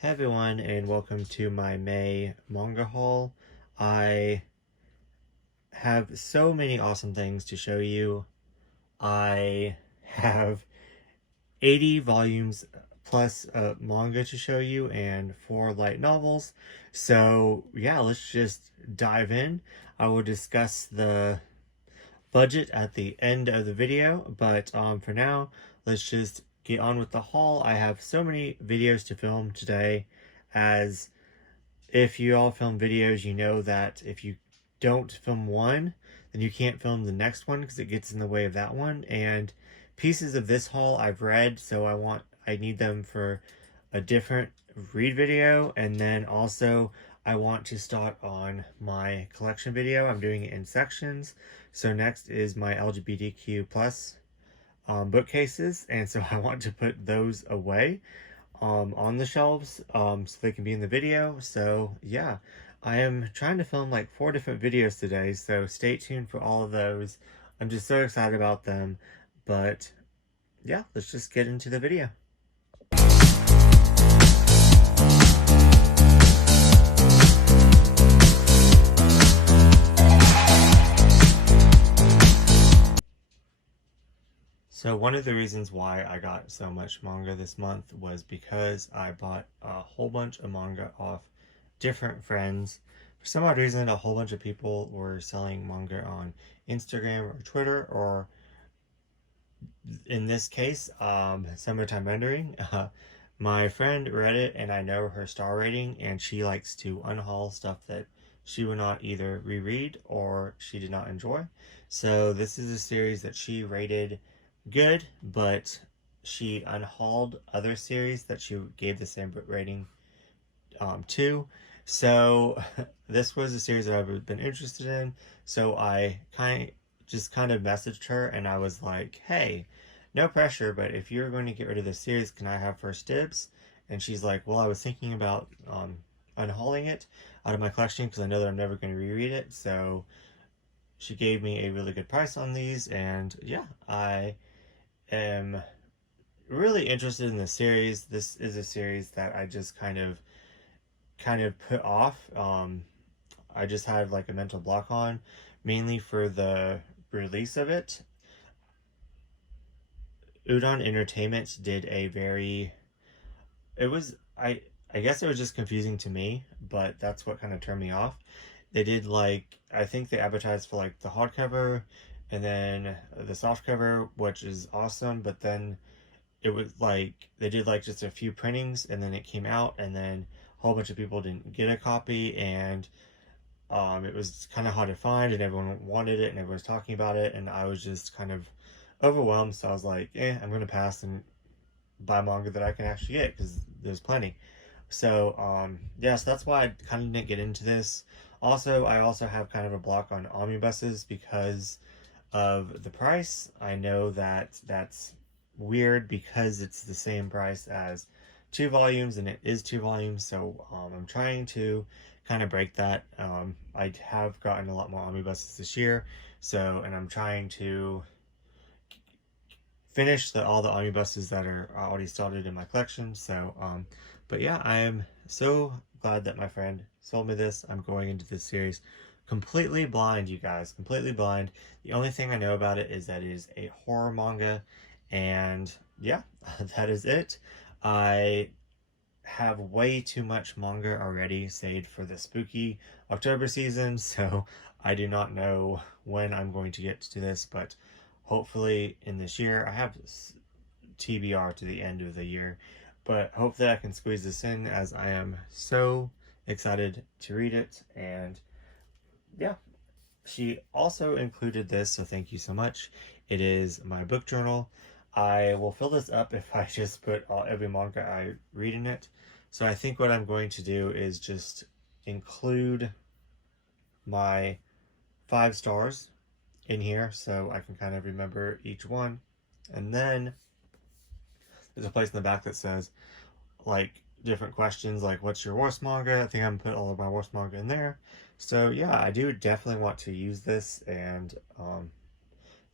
Hey everyone, and welcome to my May manga haul. I have so many awesome things to show you. I have 80 volumes plus manga to show you and 4 light novels. So yeah, let's just dive in. I will discuss the budget at the end of the video, but for now, let's just get on with the haul. I have so many videos to film today, as if you all film videos, you know that if you don't film one, then you can't film the next one because it gets in the way of that one. And pieces of this haul I've read, so I need them for a different read video. And then also I want to start on my collection video. I'm doing it in sections. So next is my LGBTQ plus bookcases, and so I want to put those away on the shelves so they can be in the video. So yeah, I am trying to film like 4 different videos today, so stay tuned for all of those. I'm just so excited about them. But yeah, let's just get into the video. So one of the reasons why I got so much manga this month was because I bought a whole bunch of manga off different friends. For some odd reason, a whole bunch of people were selling manga on Instagram or Twitter, or in this case, Summertime Rendering. My friend read it, and I know her star rating, and she likes to unhaul stuff that she will not either reread or she did not enjoy. So this is a series that she rated good, but she unhauled other series that she gave the same rating to. So this was a series that I've been interested in. So I kind of messaged her, and I was like, hey, no pressure, but if you're going to get rid of this series, can I have first dibs? And she's like, well, I was thinking about unhauling it out of my collection because I know that I'm never going to reread it. So she gave me a really good price on these, and yeah, I am really interested in the series. This is a series that I just kind of put off. I just had like a mental block on, mainly for the release of it. Udon Entertainment did a very, it was, I guess it was just confusing to me, but that's what kind of turned me off. They did like, I think they advertised for like the hardcover and then the soft cover, which is awesome, but then it was like they did like just a few printings, and then it came out, and then a whole bunch of people didn't get a copy, and it was kind of hard to find, and everyone wanted it, and everyone was talking about it, and I was just kind of overwhelmed. So I was like, I'm gonna pass and buy manga that I can actually get because there's plenty. So yeah, so that's why I kind of didn't get into this. Also, I also have kind of a block on omnibuses because of the price. I know that that's weird because it's the same price as 2 volumes, and it is 2 volumes. So I'm trying to kind of break that. I have gotten a lot more omnibuses this year, so, and I'm trying to finish all the omnibuses that are already started in my collection. So but yeah, I am so glad that my friend sold me this. I'm going into this series completely blind, you guys, completely blind. The only thing I know about it is that it is a horror manga, and yeah, that is it. I have way too much manga already saved for the spooky October season, so I do not know when I'm going to get to this, but hopefully in this year. I have TBR to the end of the year, but hopefully I can squeeze this in, as I am so excited to read it. And yeah, she also included this, so thank you so much. It is my book journal. I will fill this up if I just put every manga I read in it. So I think what I'm going to do is just include my 5 stars in here so I can kind of remember each one. And then there's a place in the back that says like different questions, like what's your worst manga. I think I'm gonna put all of my worst manga in there. So yeah, I do definitely want to use this, and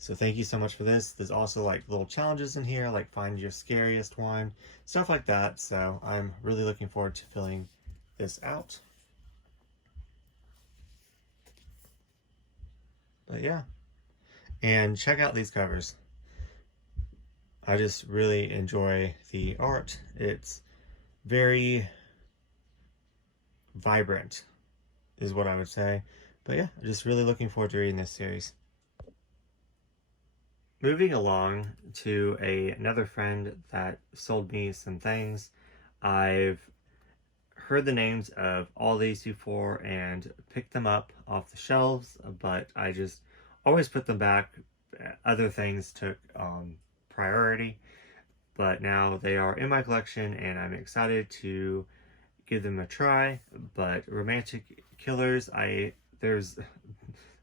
So thank you so much for this. There's also like little challenges in here, like find your scariest one, stuff like that. So I'm really looking forward to filling this out. But yeah, and check out these covers. I just really enjoy the art. It's very vibrant, is what I would say. But yeah, just really looking forward to reading this series. Moving along to another friend that sold me some things. I've heard the names of all these before and picked them up off the shelves, but I just always put them back. Other things took priority, but now they are in my collection and I'm excited to give them a try. But Romantic Killers, there's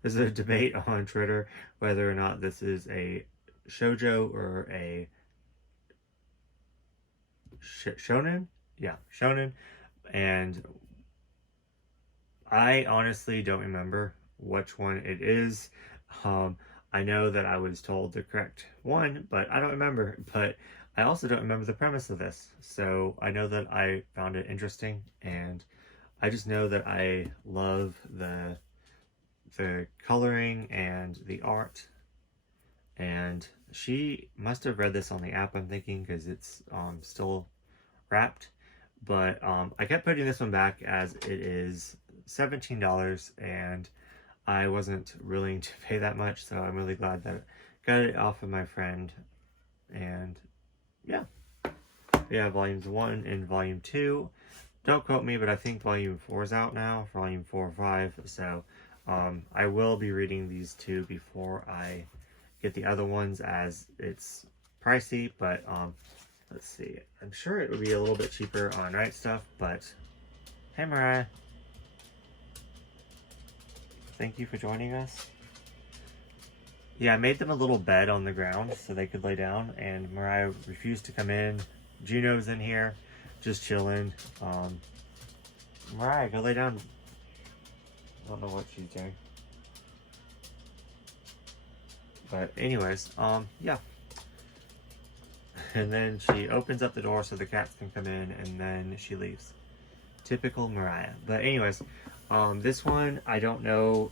there's a debate on Twitter whether or not this is a shoujo or a shonen. Yeah, shonen. And I honestly don't remember which one it is. Um, I know that I was told the correct one, but I don't remember. But I also don't remember the premise of this. So I know that I found it interesting, and I just know that I love the coloring and the art. And she must have read this on the app, I'm thinking, because it's still wrapped. But I kept putting this one back as it is $17, and I wasn't willing to pay that much, so I'm really glad that I got it off of my friend. And yeah, we have volumes 1 and volume 2. Don't quote me, but I think volume 4 is out now, volume 4 or 5, so I will be reading these two before I get the other ones, as it's pricey. But let's see, I'm sure it would be a little bit cheaper on Right Stuf. But hey, Mariah, thank you for joining us. Yeah, I made them a little bed on the ground so they could lay down, and Mariah refused to come in. Juno's in here just chilling. Mariah, go lay down. I don't know what she's doing. But anyways, yeah. And then she opens up the door so the cats can come in, and then she leaves. Typical Mariah. But anyways, this one, I don't know.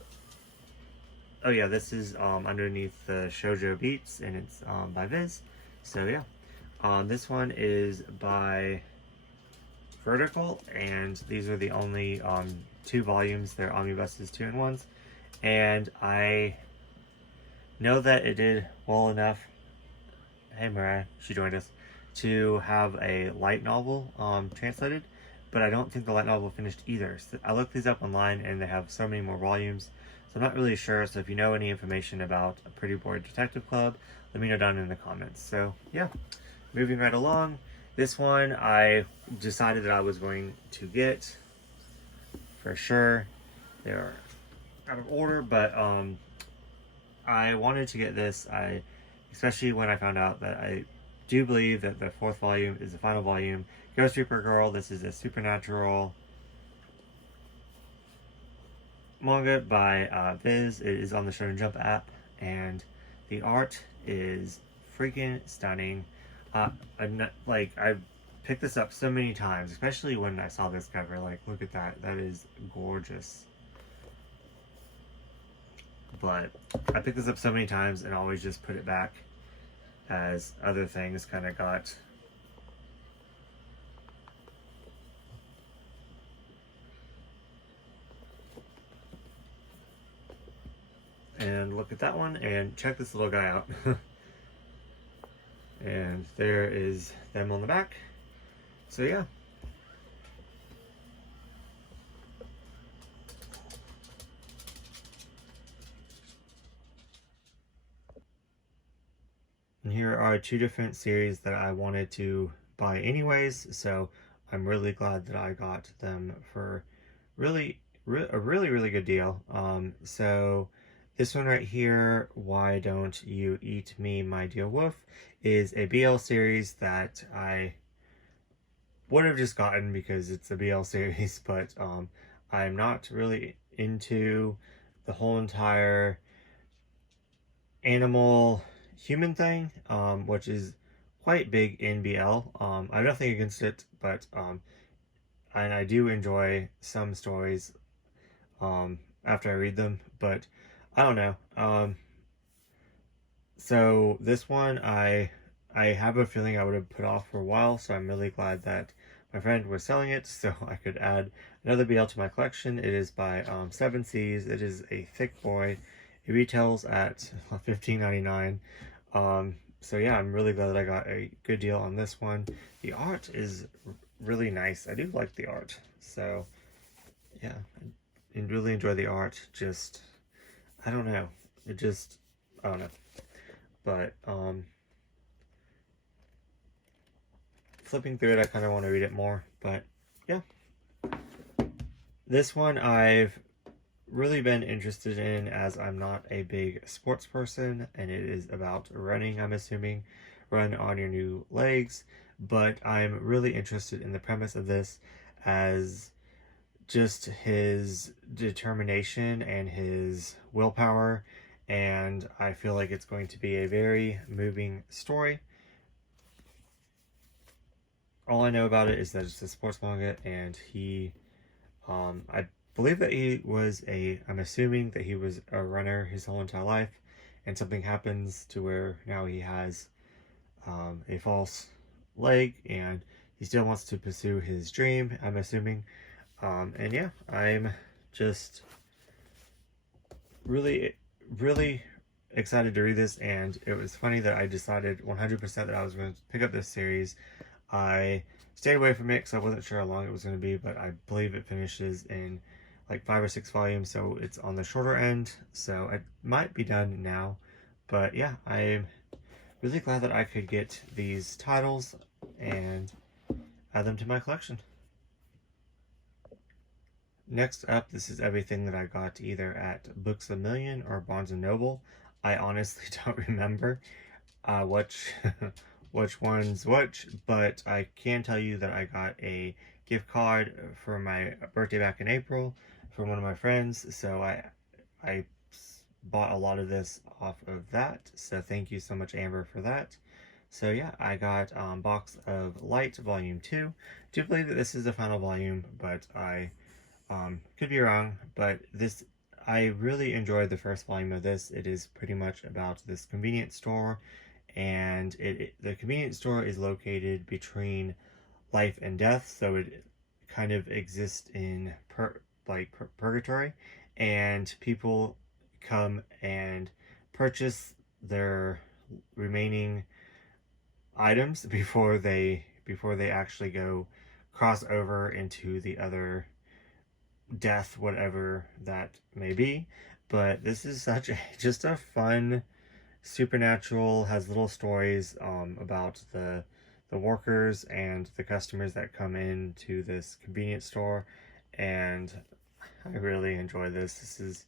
Oh yeah, this is underneath the Shoujo Beats, and it's by Viz. So yeah. This one is by Vertical, and these are the only 2 volumes. They're omnibuses 2-in-1s. And I know that it did well enough, hey Mariah, she joined us, to have a light novel translated, but I don't think the light novel finished either. So I looked these up online and they have so many more volumes, so I'm not really sure. So if you know any information about A Pretty Boy Detective Club, let me know down in the comments. So yeah, moving right along. This one I decided that I was going to get for sure. They're out of order, but I wanted to get this, especially when I found out that I do believe that the 4th volume is the final volume. Ghost Reaper Girl, this is a supernatural manga by Viz. It is on the Shonen Jump app, and the art is freaking stunning. Like, I've picked this up so many times, especially when I saw this cover. Like, look at that. That is gorgeous. But I picked this up so many times and always just put it back as other things kind of got and look at that one, and check this little guy out. And there is them on the back. So yeah. And here are 2 different series that I wanted to buy anyways, so I'm really glad that I got them for a really good deal. So this one right here, Why Don't You Eat Me, My Dear Wolf, is a BL series that I would have just gotten because it's a BL series, but I'm not really into the whole entire animal human thing, which is quite big in BL. I have nothing against it, but and I do enjoy some stories after I read them, but I don't know. So this one I have a feeling I would have put off for a while, so I'm really glad that my friend was selling it so I could add another BL to my collection. It is by Seven Seas. It is a thick boy. It retails at $15.99. So yeah, I'm really glad that I got a good deal on this one. The art is really nice. I do like the art. So yeah, I really enjoy the art. Just, I don't know. It just, I don't know. But flipping through it, I kind of want to read it more. But yeah, this one I've really been interested in as I'm not a big sports person, and it is about running, I'm assuming. Run on your new legs. But I'm really interested in the premise of this as just his determination and his willpower, and I feel like it's going to be a very moving story. All I know about it is that it's a sports manga, and I believe that I'm assuming that he was a runner his whole entire life, and something happens to where now he has a false leg, and he still wants to pursue his dream, I'm assuming. And yeah, I'm just really, really excited to read this, and it was funny that I decided 100% that I was going to pick up this series. I stayed away from it because I wasn't sure how long it was going to be, but I believe it finishes in like 5 or 6 volumes, so it's on the shorter end, so it might be done now. But yeah, I'm really glad that I could get these titles and add them to my collection. Next up, this is everything that I got either at Books A Million or Barnes & Noble. I honestly don't remember which which one's which, but I can tell you that I got a gift card for my birthday back in April from one of my friends, so I bought a lot of this off of that, so thank you so much, Amber, for that. So yeah, I got Box of Light Volume 2. I do believe that this is the final volume, but I could be wrong, but I really enjoyed the first volume of this. It is pretty much about this convenience store, and the convenience store is located between life and death, so it kind of exists in purgatory, and people come and purchase their remaining items before they actually go cross over into the other death, whatever that may be. But this is just a fun supernatural, has little stories about the workers and the customers that come into this convenience store, and I really enjoy this.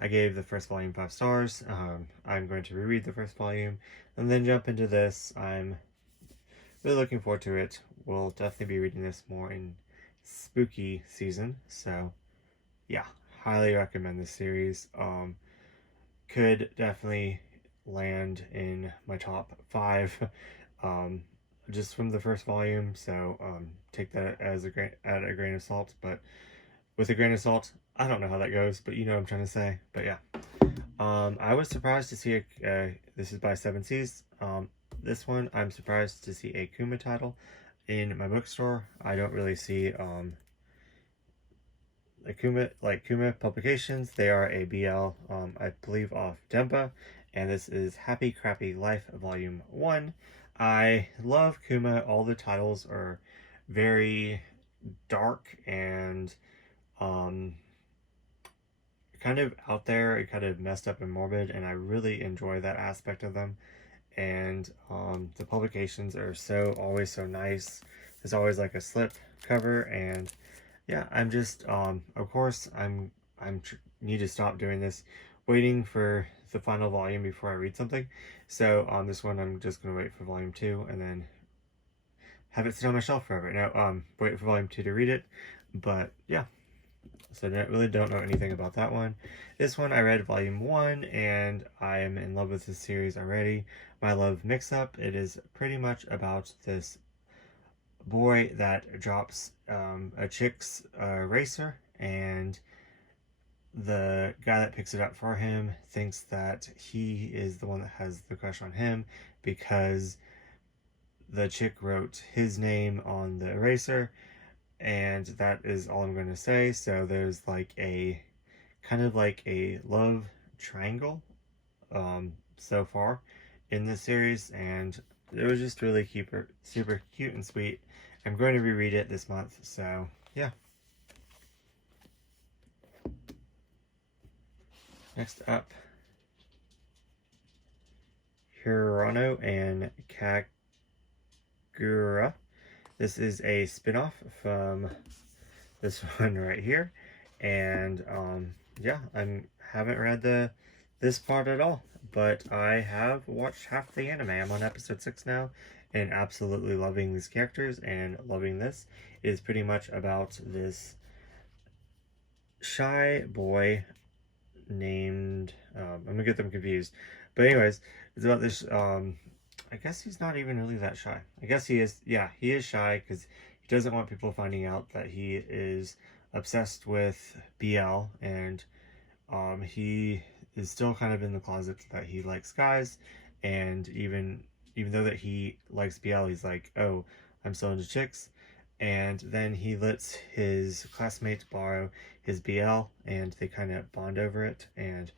I gave the first volume 5 stars. I'm going to reread the first volume and then jump into this. I'm really looking forward to it. We'll definitely be reading this more in spooky season, so yeah, highly recommend this series. Could definitely land in my top 5 just from the first volume, so take that as a grain of salt, but with a grain of salt. I don't know how that goes, but you know what I'm trying to say. But yeah, I was surprised to see this is by Seven Seas. This one, I'm surprised to see a Kuma title in my bookstore. I don't really see Kuma Publications. They are a BL, I believe, off Dempa, and this is Happy Crappy Life Volume 1. I love Kuma. All the titles are very dark and kind of out there and kind of messed up and morbid, and I really enjoy that aspect of them. And the publications are always so nice. There's always like a slip cover, and yeah, I'm just of course need to stop doing this, waiting for the final volume before I read something. So on this one, I'm just gonna wait for volume 2 and then have it sit on my shelf forever. Now wait for volume 2 to read it. But yeah, So I really don't know anything about that one. This one I read volume 1 and I am in love with this series already. My Love Mix-Up. It is pretty much about this boy that drops a chick's racer, and the guy that picks it up for him thinks that he is the one that has the crush on him because the chick wrote his name on the eraser, and that is all I'm going to say. So there's like a kind of like a love triangle so far in this series, and it was just really super cute and sweet. I'm going to reread it this month, so yeah. Next up, Hirono and Kagura. This is a spin-off from this one right here, and yeah, I haven't read this part at all, but I have watched half the anime. I'm on episode 6 now, and absolutely loving these characters and loving this. It is pretty much about this shy boy named I'm gonna get them confused, but anyways, it's about this I guess he's not even really that shy. I guess he is. Yeah, he is shy because he doesn't want people finding out that he is obsessed with BL, and he is still kind of in the closet that he likes guys, and even though that he likes BL, he's like, oh, I'm still into chicks. And then he lets his classmates borrow his BL, and they kind of bond over it, and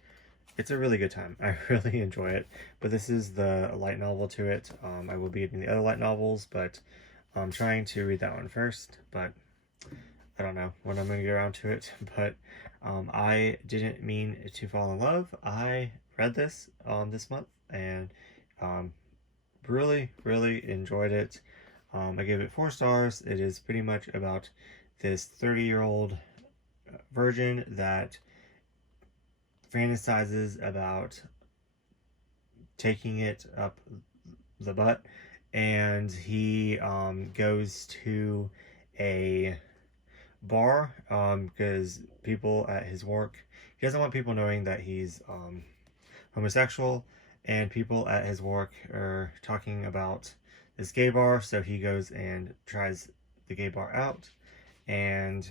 it's a really good time. I really enjoy it. But this is the light novel to it. I will be reading the other light novels, but I'm trying to read that one first. But I don't know when I'm going to get around to it. But I didn't mean to fall in love. I read this this month, and really, really enjoyed it. I gave it 4 stars. It is pretty much about this 30-year-old virgin that fantasizes about taking it up the butt, and he goes to a bar because people at his work, he doesn't want people knowing that he's homosexual, and people at his work are talking about this gay bar, so he goes and tries the gay bar out. And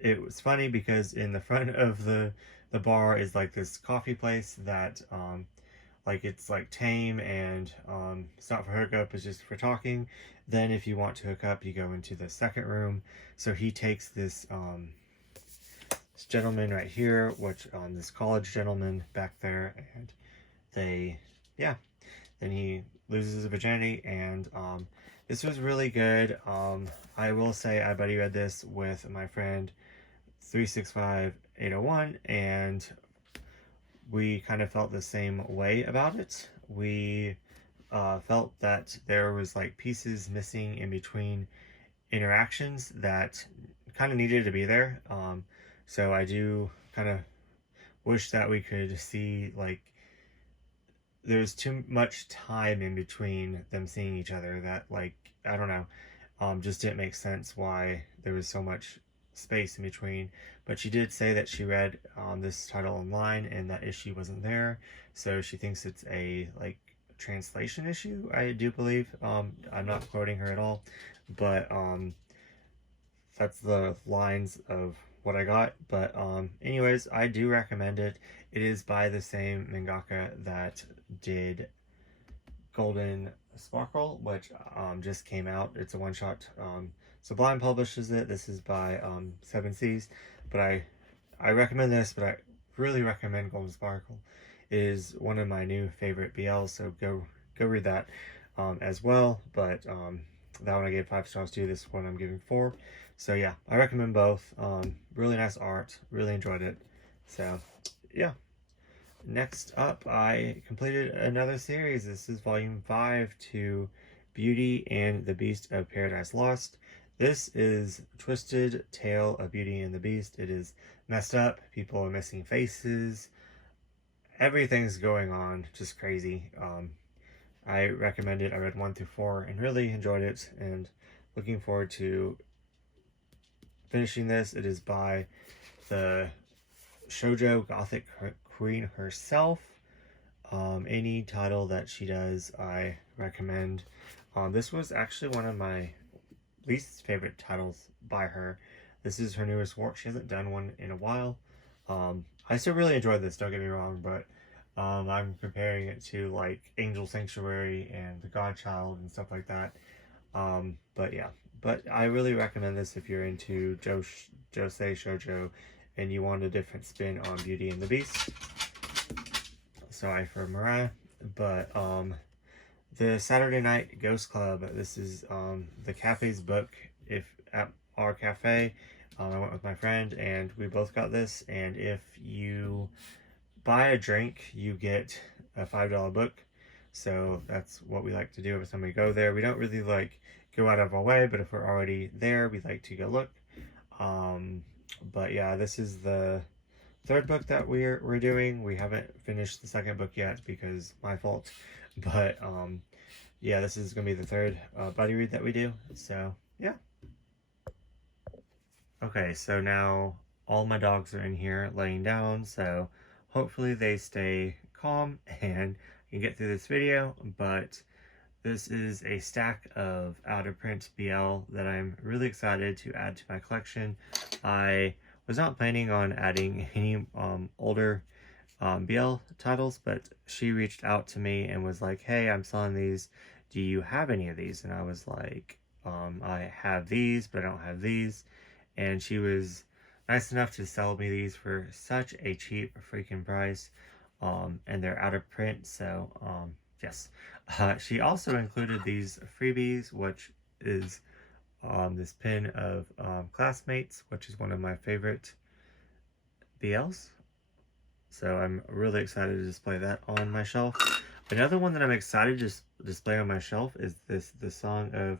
it was funny because in the front of the bar is like this coffee place that like it's like tame, and it's not for hookup, it's just for talking. Then if you want to hook up, you go into the second room. So he takes this this gentleman right here, which this college gentleman back there, and they, yeah, then he loses his virginity, and this was really good. I will say I buddy read this with my friend 365801, and we kind of felt the same way about it. We felt that there was like pieces missing in between interactions that kind of needed to be there. So I do kind of wish that we could see like there's too much time in between them seeing each other that, like, I don't know, just didn't make sense why there was so much space in between. But she did say that she read this title online and that issue wasn't there, so she thinks it's a like translation issue, I do believe. I'm not quoting her at all, but that's the lines of what I got. But anyways, I do recommend it. It is by the same mangaka that did Golden Sparkle, which just came out. It's a one-shot. Sublime publishes it. This is by Seven Seas, but I recommend this, but I really recommend Golden Sparkle. It is one of my new favorite BLs, so go read that as well. But that one I gave 5 stars to. This one I'm giving 4. So yeah, I recommend both. Really nice art. Really enjoyed it. So yeah. Next up, I completed another series. This is volume 5 to Beauty and the Beast of Paradise Lost. This is Twisted Tale of Beauty and the Beast. It is messed up. People are missing faces. Everything's going on. Just crazy. I recommend it. I read 1 through 4 and really enjoyed it, and looking forward to finishing this. It is by the shoujo gothic queen herself. Any title that she does, I recommend. This was actually one of my least favorite titles by her. This is her newest work. She hasn't done one in a while. I still really enjoyed this, don't get me wrong, but I'm comparing it to like Angel Sanctuary and The Godchild and stuff like that. But yeah, but I really recommend this if you're into josei shoujo and you want a different spin on Beauty and the Beast. Sorry for Mariah, but the Saturday Night Ghost Club. This is the cafe's book. If at our cafe, I went with my friend and we both got this. And if you buy a drink, you get a $5 book. So that's what we like to do every time we go there. We don't really like go out of our way, but if we're already there, we like to go look. But yeah, this is the third book that we're doing. We haven't finished the second book yet because my fault. But yeah, this is gonna be the third buddy read that we do. So yeah. Okay, so now all my dogs are in here laying down, so hopefully they stay calm and can get through this video. But this is a stack of out-of-print BL that I'm really excited to add to my collection. I was not planning on adding any older BL titles, but she reached out to me and was like, hey, I'm selling these. Do you have any of these? And I was like, I have these, but I don't have these. And she was nice enough to sell me these for such a cheap freaking price. And they're out of print, so yes. She also included these freebies, which is this pin of Classmates, which is one of my favorite BLs. So I'm really excited to display that on my shelf. Another one that I'm excited to display on my shelf is the song of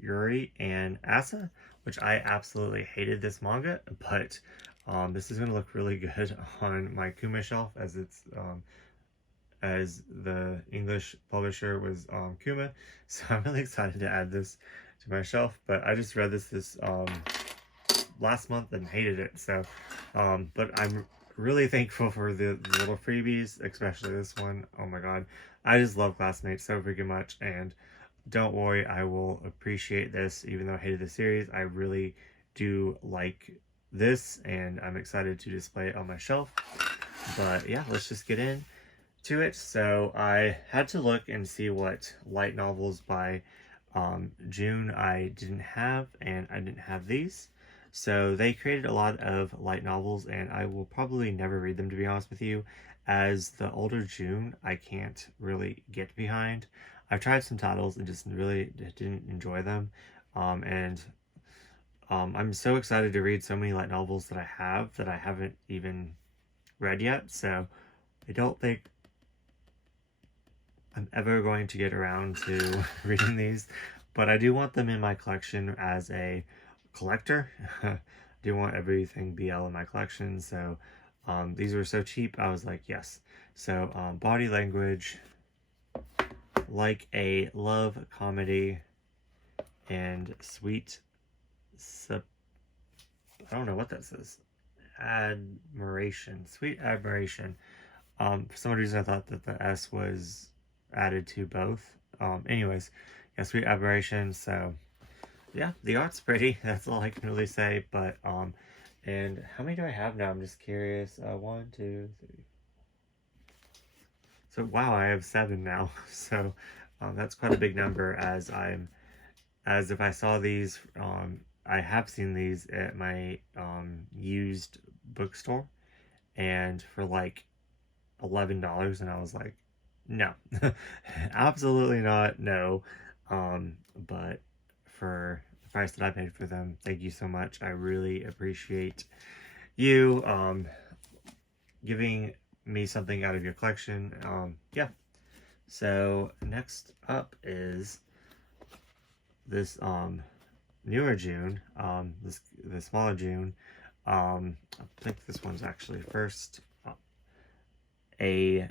Yuri and Asa, which I absolutely hated this manga, but this is going to look really good on my Kuma shelf, as it's as the English publisher was Kuma. So I'm really excited to add this to my shelf. But I just read this last month and hated it. So but I'm really thankful for the little freebies, especially this one. Oh my god, I just love Classmates so freaking much. And don't worry, I will appreciate this. Even though I hated the series, I really do like this, and I'm excited to display it on my shelf. But yeah, let's just get into it. So I had to look and see what light novels by June I didn't have, and I didn't have these. So they created a lot of light novels, and I will probably never read them, to be honest with you, as the older June I can't really get behind. I've tried some titles and just really didn't enjoy them. I'm so excited to read so many light novels that I haven't even read yet. So I don't think I'm ever going to get around to reading these, but I do want them in my collection as a collector. I do want everything BL in my collection. So these were so cheap, I was like, yes. So Body Language, Like a Love Comedy, and Sweet I don't know what that says. Admiration. Sweet Admiration. For some reason I thought that the S was added to both. Anyways, yeah, Sweet Admiration. So yeah, the art's pretty. That's all I can really say. But and how many do I have now? I'm just curious. 1, 2, 3. So wow, I have 7 now. So that's quite a big number. As if I saw these, I have seen these at my used bookstore, and for like $11, and I was like, no, absolutely not, no. But for the price that I paid for them, thank you so much. I really appreciate you giving me something out of your collection. Yeah. So next up is this newer June, the smaller June. I think this one's actually first. A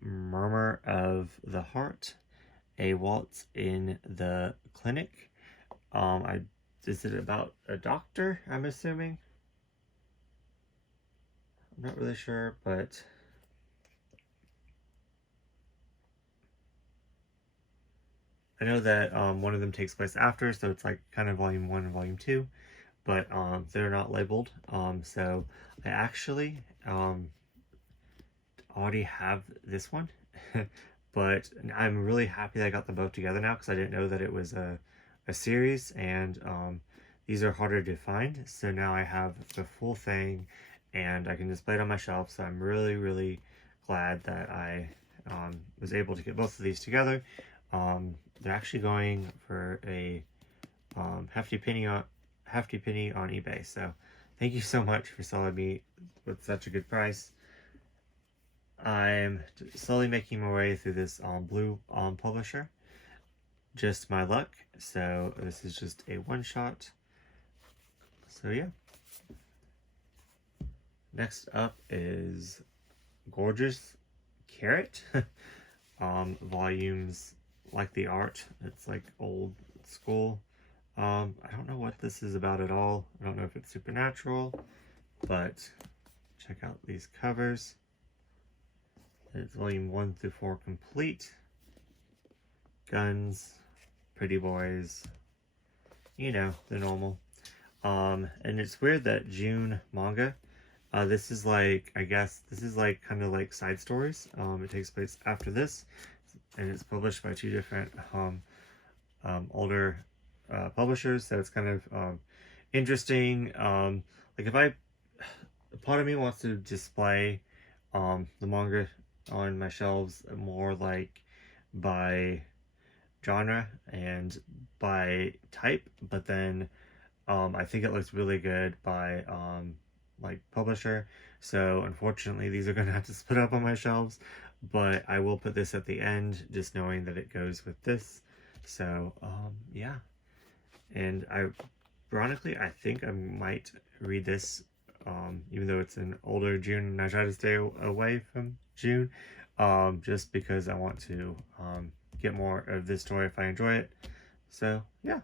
Murmur of the Heart, A Waltz in the Clinic. is it about a doctor, I'm assuming? I'm not really sure, but I know that one of them takes place after, so it's like kind of volume 1 and volume 2, but they're not labeled. So I actually already have this one, but I'm really happy that I got them both together now because I didn't know that it was a series, and these are harder to find. So now I have the full thing, and I can display it on my shelf. So I'm really, really glad that I was able to get both of these together. They're actually going for a hefty penny on eBay. So thank you so much for selling me with such a good price. I'm slowly making my way through this blue publisher. Just my luck. So this is just a one-shot. So yeah. Next up is Gorgeous Carrot. Volumes like the art. It's like old school. I don't know what this is about at all. I don't know if it's supernatural, but check out these covers. It's volume 1 through 4 complete. Guns, pretty boys, you know, the normal. And it's weird that June manga, this is like, I guess, this is like kind of like side stories. It takes place after this, and it's published by 2 different older publishers, so it's kind of interesting. Like if part of me wants to display the manga on my shelves more like by genre and by type, but then I think it looks really good by like publisher. So unfortunately these are gonna have to split up on my shelves, but I will put this at the end just knowing that it goes with this. So yeah, and ironically I think I might read this even though it's an older June, and I try to stay away from June just because I want to get more of this story if I enjoy it. So yeah.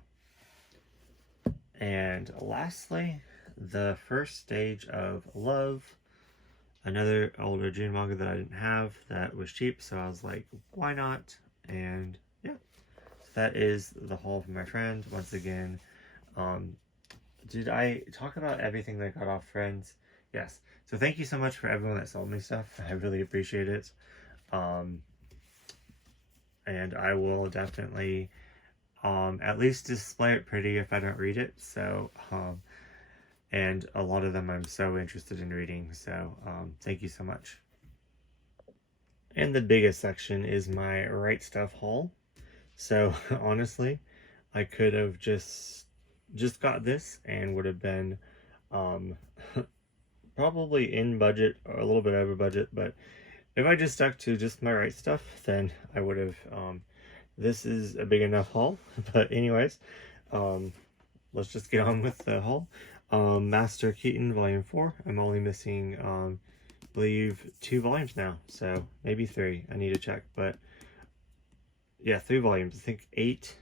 And lastly, The First Stage of Love, another older June manga that I didn't have that was cheap, so I was like, why not? And yeah, so that is the haul from my friend. Once again, did I talk about everything that I got off Friends? Yes. So thank you so much for everyone that sold me stuff. I really appreciate it. And I will definitely at least display it pretty if I don't read it. So, and a lot of them I'm so interested in reading. So, thank you so much. And the biggest section is my Right Stuff haul. So honestly, I could have just got this and would have been probably in budget or a little bit over budget, but if I just stuck to just my Right Stuff, then I would have this is a big enough haul. But anyways, let's just get on with the haul. Master Keaton Volume 4. I'm only missing I believe 2 volumes now, so maybe 3. I need to check, but yeah, 3 volumes. I think 8,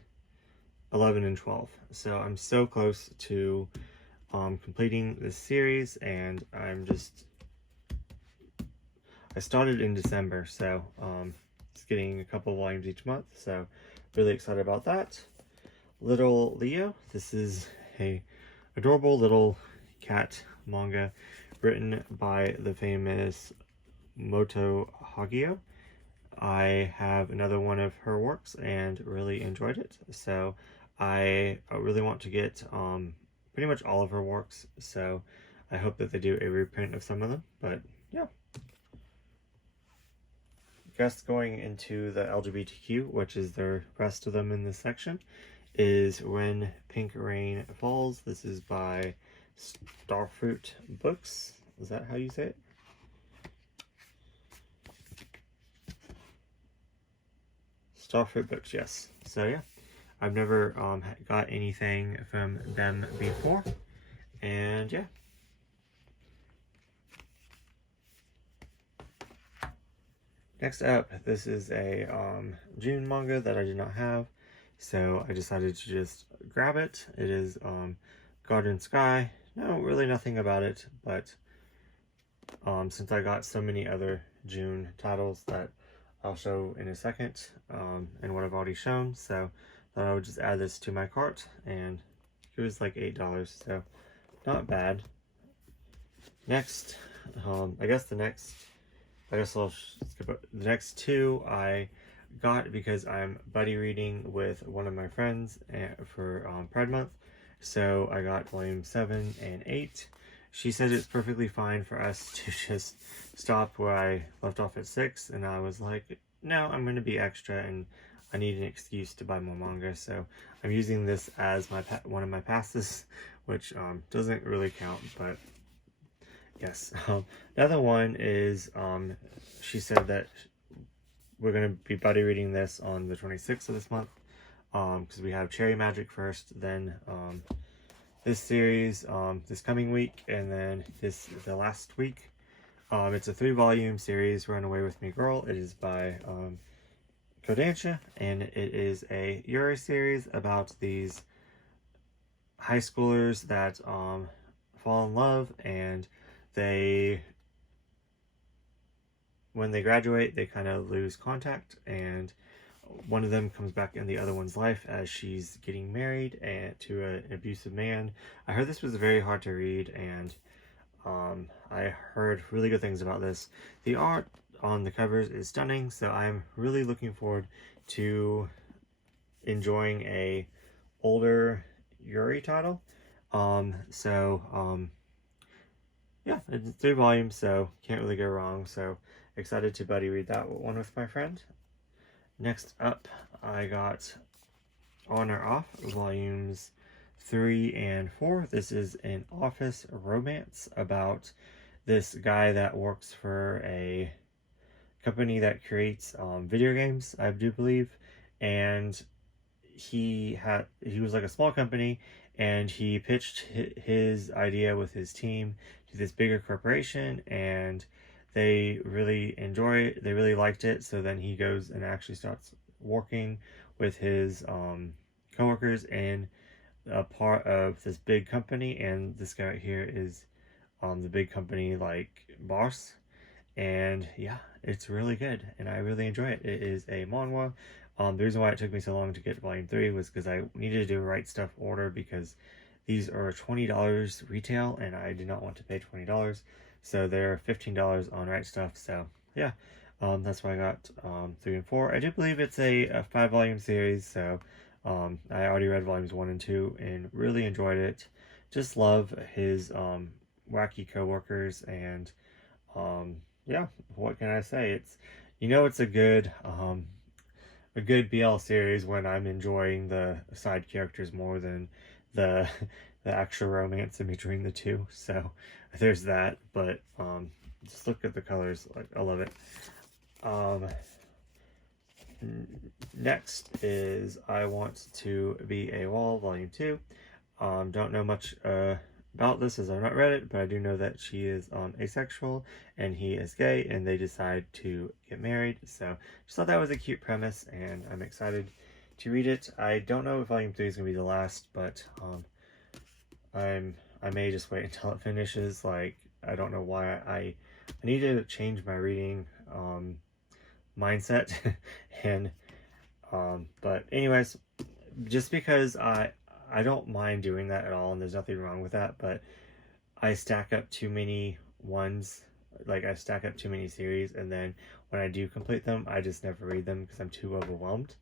11, and 12. So I'm so close to completing this series, and I started in December, so it's getting a couple volumes each month, so really excited about that. Little Leo. This is a adorable little cat manga written by the famous Moto Hagio. I have another one of her works and really enjoyed it, so I really want to get pretty much all of her works, so I hope that they do a reprint of some of them, but yeah. Just going into the LGBTQ, which is the rest of them in this section, is When Pink Rain Falls. This is by Starfruit Books. Is that how you say it? Starfruit Books, yes. So yeah, I've never got anything from them before, and yeah. Next up, this is a June manga that I did not have. so I decided to just grab it. It is Garden Sky. No, really nothing about it, but since I got so many other June titles that I'll show in a second, and what I've already shown, so thought I would just add this to my cart, and it was like $8, so not bad. Next, I guess I'll skip it. The next two I got because I'm buddy reading with one of my friends for Pride Month. So I got volume 7 and 8. She said it's perfectly fine for us to just stop where I left off at 6, and I was like, no, I'm going to be extra, and I need an excuse to buy more manga, so I'm using this as my one of my passes, which doesn't really count, but yes. The other one is, she said that we're going to be buddy reading this on the 26th of this month, because we have Cherry Magic first, then this series this coming week, and then the last week. It's a 3-volume series, Run Away With Me Girl. It is by Kodansha, and it is a Yuri series about these high schoolers that fall in love, and when they graduate, they kind of lose contact, and one of them comes back in the other one's life as she's getting married and to an abusive man. I heard this was very hard to read, and I heard really good things about this. The art on the covers is stunning, so I'm really looking forward to enjoying a older Yuri title. Yeah, it's 3 volumes, so can't really go wrong. So excited to buddy read that one with my friend. Next up, I got On or Off, volumes 3 and 4. This is an office romance about this guy that works for a company that creates video games, I do believe, and he was like a small company, and he pitched his idea with his team to this bigger corporation, and they really liked it. So then he goes and actually starts working with his coworkers in a part of this big company, and this guy right here is the big company like boss. And yeah, it's really good, and I really enjoy it. It is a manhwa. The reason why it took me so long to get volume 3 was because I needed to do a Right Stuff order, because these are $20 retail, and I did not want to pay $20. So they're $15 on Right Stuff. So yeah, that's why I got 3 and 4. I do believe it's a 5-volume series, so I already read volumes 1 and 2 and really enjoyed it. Just love his wacky coworkers, and yeah, what can I say? It's a good BL series when I'm enjoying the side characters more than the the actual romance in between the two. So there's that. But just look at the colors, like, I love it. Next is I Want to Be a Wall, volume 2. Don't know much about this as I've not read it, but I do know that she is asexual and he is gay, and they decide to get married. So just thought that was a cute premise, and I'm excited to read it. I don't know if volume 3 is going to be the last, but I may just wait until it finishes. Like, I don't know why I need to change my reading mindset and but anyways, just because I don't mind doing that at all, and there's nothing wrong with that, but I stack up too many ones, like I stack up too many series, and then when I do complete them, I just never read them because I'm too overwhelmed.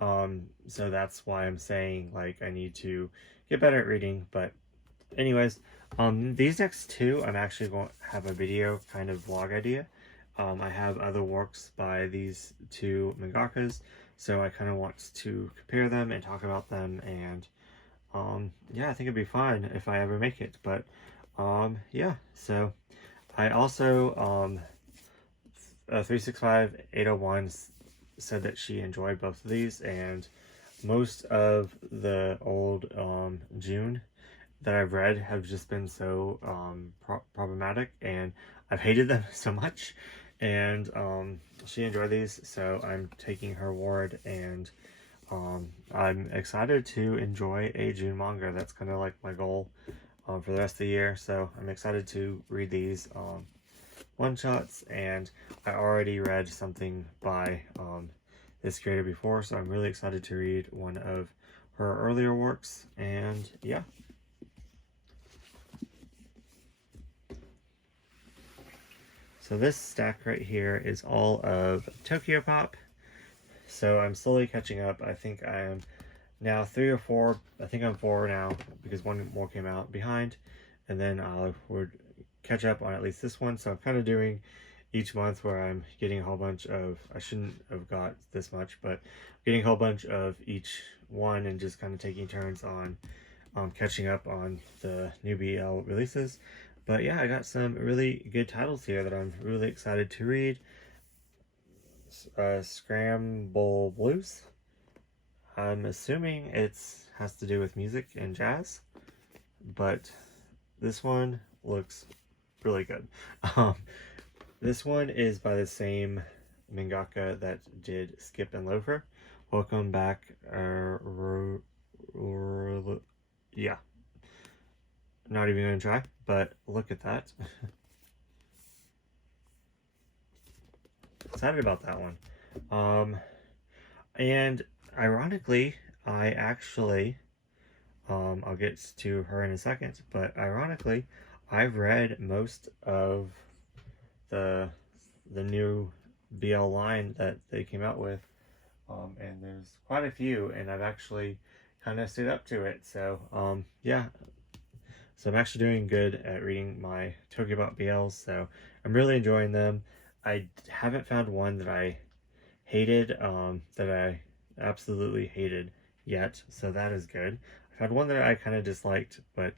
So that's why I'm saying, like, I need to get better at reading. But anyways, these next two, I'm actually going to have a video kind of vlog idea. I have other works by these two mangakas, so I kind of want to compare them and talk about them, and yeah, I think it'd be fun if I ever make it. But yeah, so I also 365801 said that she enjoyed both of these, and most of the old June that I've read have just been so problematic, and I've hated them so much. And she enjoyed these, so I'm taking her word and I'm excited to enjoy a June manga. That's kind of like my goal for the rest of the year. So I'm excited to read these one-shots, and I already read something by this creator before, so I'm really excited to read one of her earlier works, and yeah. So this stack right here is all of Tokyo Pop. So I'm slowly catching up. I think I am now 3 or 4. I think I'm 4 now because one more came out behind, and then I would catch up on at least this one. So I'm kind of doing each month where I'm getting a whole bunch of, I shouldn't have got this much, but getting a whole bunch of each one and just kind of taking turns on catching up on the new BL releases. But yeah, I got some really good titles here that I'm really excited to read. Scramble Blues. I'm assuming it's has to do with music and jazz, but this one looks really good. This one is by the same mangaka that did Skip and Loafer. Welcome back. Yeah. Not even going to try, but look at that. Excited about that one. And ironically, I actually, I'll get to her in a second, but ironically, I've read most of the new BL line that they came out with, and there's quite a few, and I've actually kind of stood up to it. So yeah, so I'm actually doing good at reading my Tokyo Pop BLs, so I'm really enjoying them. I haven't found one that I hated, that I absolutely hated yet, so that is good. I found one that I kind of disliked, but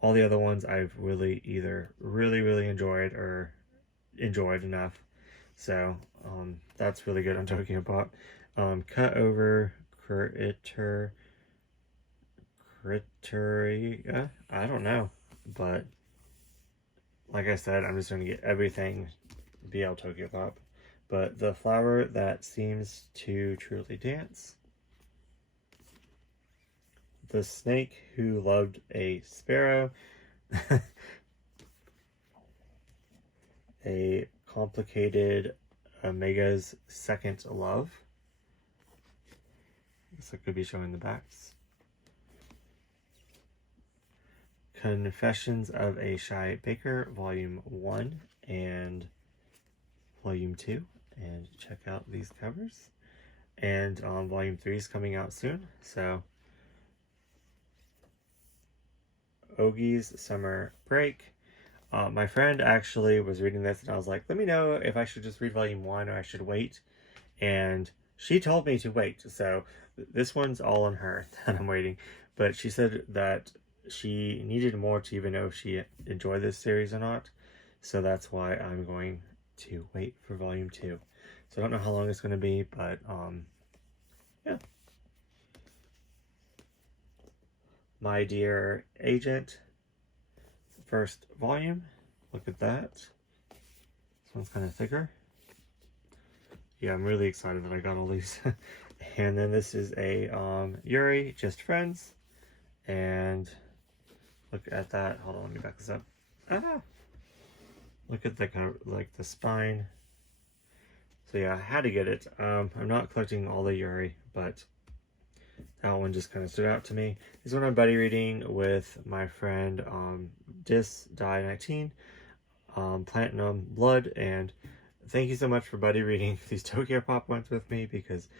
all the other ones I've really either really enjoyed or enjoyed enough. So that's really good on Tokyo Pop. Cut Over Critter, I don't know, but like I said, I'm just going to get everything BL Tokyo Pop. But The Flower That Seems to Truly Dance. The Snake Who Loved a Sparrow. A Complicated Omega's Second Love. This could be showing the backs. Confessions of a Shy Baker, Volume 1 and Volume 2. And check out these covers. And Volume 3 is coming out soon. So, Ogie's Summer Break. My friend actually was reading this, and I was like, let me know if I should just read Volume 1 or I should wait. And she told me to wait. So, this one's all on her that I'm waiting. But she said that she needed more to even know if she enjoyed this series or not. So that's why I'm going to wait for Volume 2. So I don't know how long it's going to be, but yeah. My Dear Agent, first volume. Look at that. This one's kind of thicker. Yeah, I'm really excited that I got all these. And then this is a Yuri, Just Friends. And look at that. Hold on, let me back this up. Ah! Look at the kind of like the spine. So yeah, I had to get it. I'm not collecting all the Yuri, but that one just kind of stood out to me. This one I'm buddy reading with my friend Dis Die19, Platinum Blood, and thank you so much for buddy reading these Tokyo Pop ones with me, because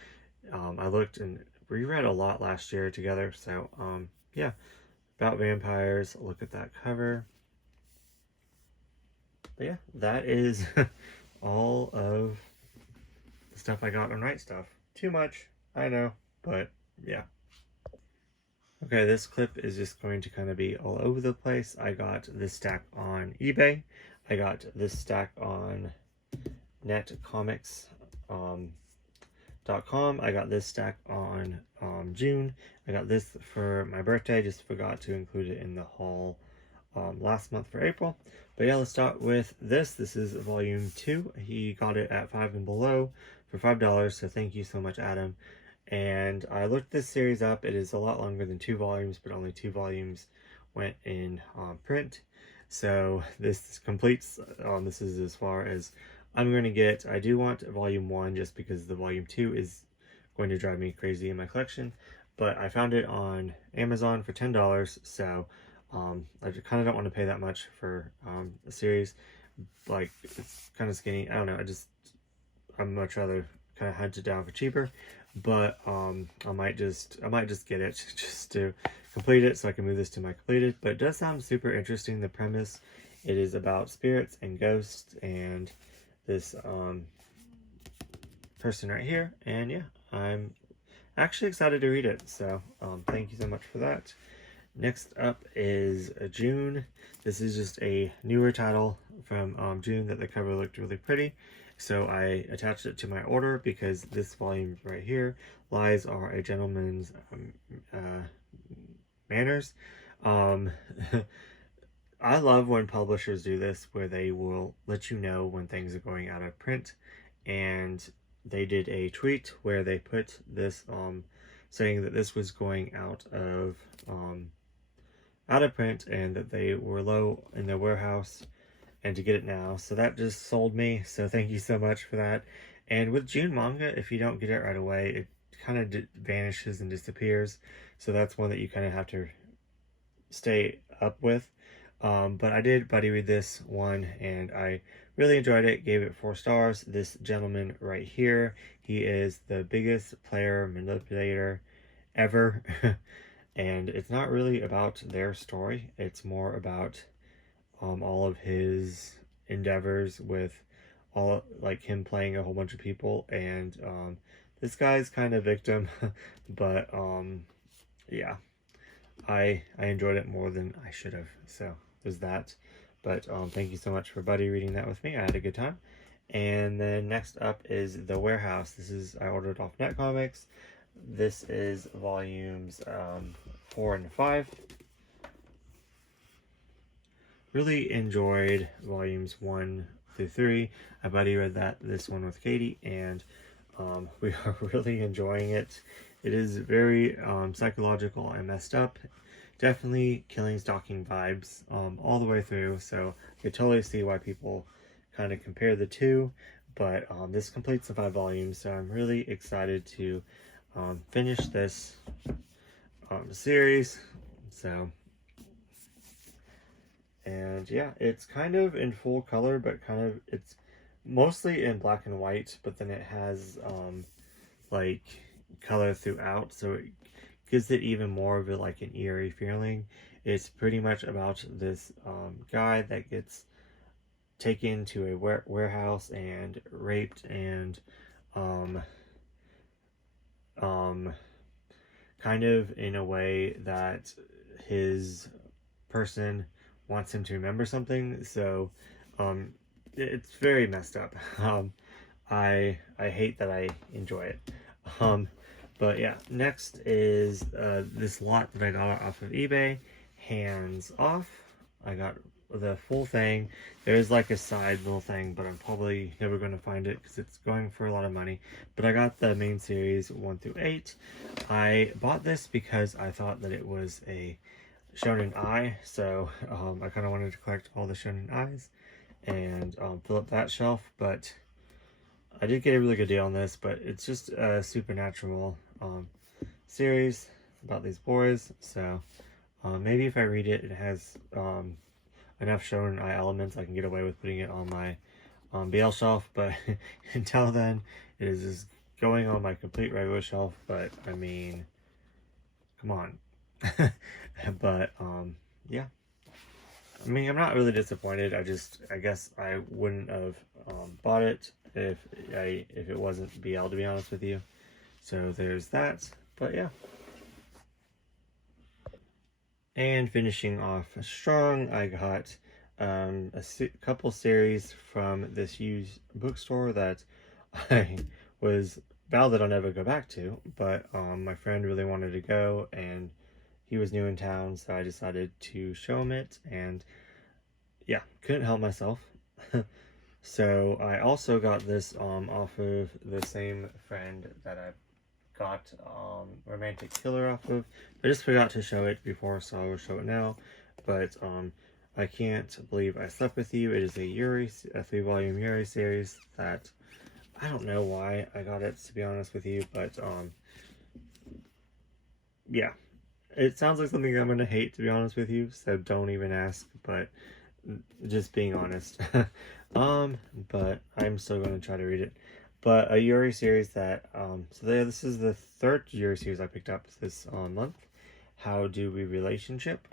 I looked and reread a lot last year together. So yeah, about vampires. Look at that cover. But yeah, that is all of the stuff I got on Right Stuff. Too much, I know, but yeah. Okay, this clip is just going to kind of be all over the place. I got this stack on eBay. I got this stack on netcomics.com. I got this stack on June. I got this for my birthday. Just forgot to include it in the haul last month for April. But yeah, let's start with this. This is volume 2. He got it at 5 and Below for $5, so thank you so much, Adam. And I looked this series up. It is a lot longer than 2 volumes, but only 2 volumes went in print. So this completes, this is as far as I'm going to get. I do want volume 1 just because the volume 2 is going to drive me crazy in my collection. But I found it on Amazon for $10, so I kind of don't want to pay that much for a series. Like, it's kind of skinny. I don't know. I'd much rather kind of hunt it down for cheaper. But I might just get it just to complete it so I can move this to my completed. But it does sound super interesting, the premise. It is about spirits and ghosts and this person right here. And yeah, I'm actually excited to read it. So thank you so much for that. Next up is June. This is just a newer title from June that the cover looked really pretty. So I attached it to my order because this volume right here, Lies Are a Gentleman's Manners. I love when publishers do this, where they will let you know when things are going out of print. And they did a tweet where they put this saying that this was going out of print and that they were low in their warehouse and to get it now. So that just sold me. So thank you so much for that. And with June manga, if you don't get it right away, it kind of vanishes and disappears. So that's one that you kind of have to stay up with. But I did buddy read this one and I really enjoyed it. Gave it 4 stars. This gentleman right here, he is the biggest player manipulator ever. And it's not really about their story. It's more about all of his endeavors with like him playing a whole bunch of people. And this guy's kind of victim. But yeah, I enjoyed it more than I should have. So there's that. But thank you so much for buddy reading that with me. I had a good time. And then next up is The Warehouse. I ordered off NetComics. This is volumes 4 and 5. Really enjoyed volumes 1 through 3. I buddy read this one with Katie, and we are really enjoying it. It is very psychological and messed up. Definitely killing stalking vibes all the way through. So I totally see why people kind of compare the two. But this completes the 5 volumes, so I'm really excited to finish this series. So, and yeah, it's kind of in full color, but it's mostly in black and white, but then it has like color throughout, so it gives it even more of like an eerie feeling. It's pretty much about this guy that gets taken to a warehouse and raped and kind of in a way that his person wants him to remember something. So it's very messed up. I hate that I enjoy it. But yeah, next is this lot that I got off of eBay, Hands Off. I got the full thing. There's like a side little thing, but I'm probably never going to find it because it's going for a lot of money. But I got the main series 1 through 8. I bought this because I thought that it was a Shonen Ai, so I kind of wanted to collect all the Shonen Ais and fill up that shelf. But I did get a really good deal on this, but it's just a supernatural series about these boys. So maybe if I read it, it has enough Shonen Ai elements, I can get away with putting it on my BL shelf. But until then, it is just going on my complete regular shelf. But I mean, come on. But yeah, I mean, I'm not really disappointed. I guess I wouldn't have bought it if it wasn't BL, to be honest with you. So there's that. But yeah. And finishing off strong, I got a couple series from this used bookstore that I was vowed that I'll never go back to. But my friend really wanted to go, and he was new in town, so I decided to show him it. And yeah, couldn't help myself. So I also got this off of the same friend that I got Romantic Killer off of. I just forgot to show it before, so I will show it now. But I Can't Believe I Slept With You. It is a 3-volume Yuri series that I don't know why I got it, to be honest with you, but yeah. It sounds like something I'm going to hate, to be honest with you, so don't even ask, but just being honest. But I'm still going to try to read it. But a Yuri series that, this is the third Yuri series I picked up this month. How Do We Relationship,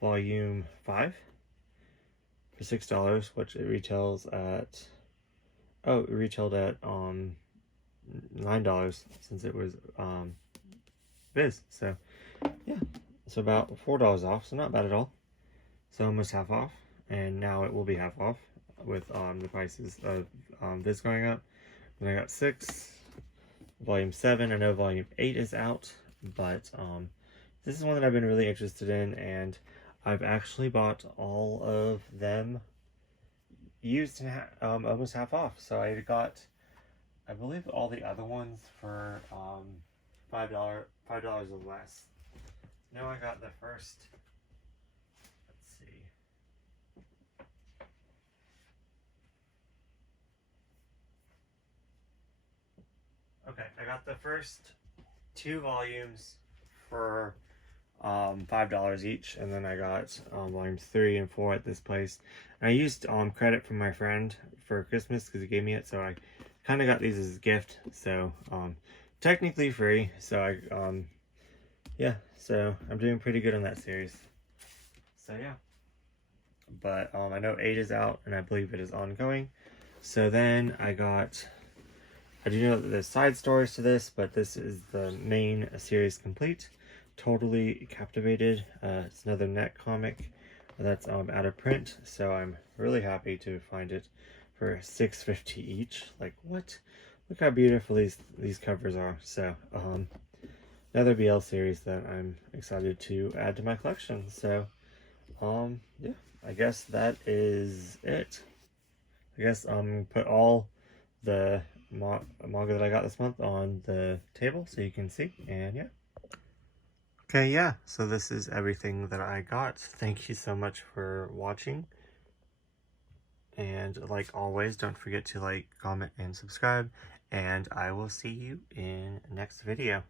Volume 5 for $6, which it retails at, it retailed at $9 since it was Viz. So yeah, it's about $4 off, so not bad at all. So almost half off, and now it will be half off with the prices of Viz going up. Then I got 6, Volume 7. I know Volume 8 is out, but this is one that I've been really interested in, and I've actually bought all of them used and almost half off. So I got, I believe, all the other ones for $5 or less. No, I got the first. Let's see. Okay, I got the first 2 volumes for $5 each, and then I got volumes 3 and 4 at this place. And I used credit from my friend for Christmas because he gave me it, so I kind of got these as a gift. So technically free. So yeah, so I'm doing pretty good on that series. So yeah, but I know 8 is out, and I believe it is ongoing. So then I do know that there's side stories to this, but this is the main series complete. Totally Captivated. It's another net comic that's out of print, so I'm really happy to find it for $6.50 each. Like, what? Look how beautiful these covers are. So another BL series that I'm excited to add to my collection. So yeah, I guess that is it. I guess put all the manga that I got this month on the table so you can see, and yeah. Okay, yeah, so this is everything that I got. Thank you so much for watching. And like always, don't forget to like, comment, and subscribe. And I will see you in the next video.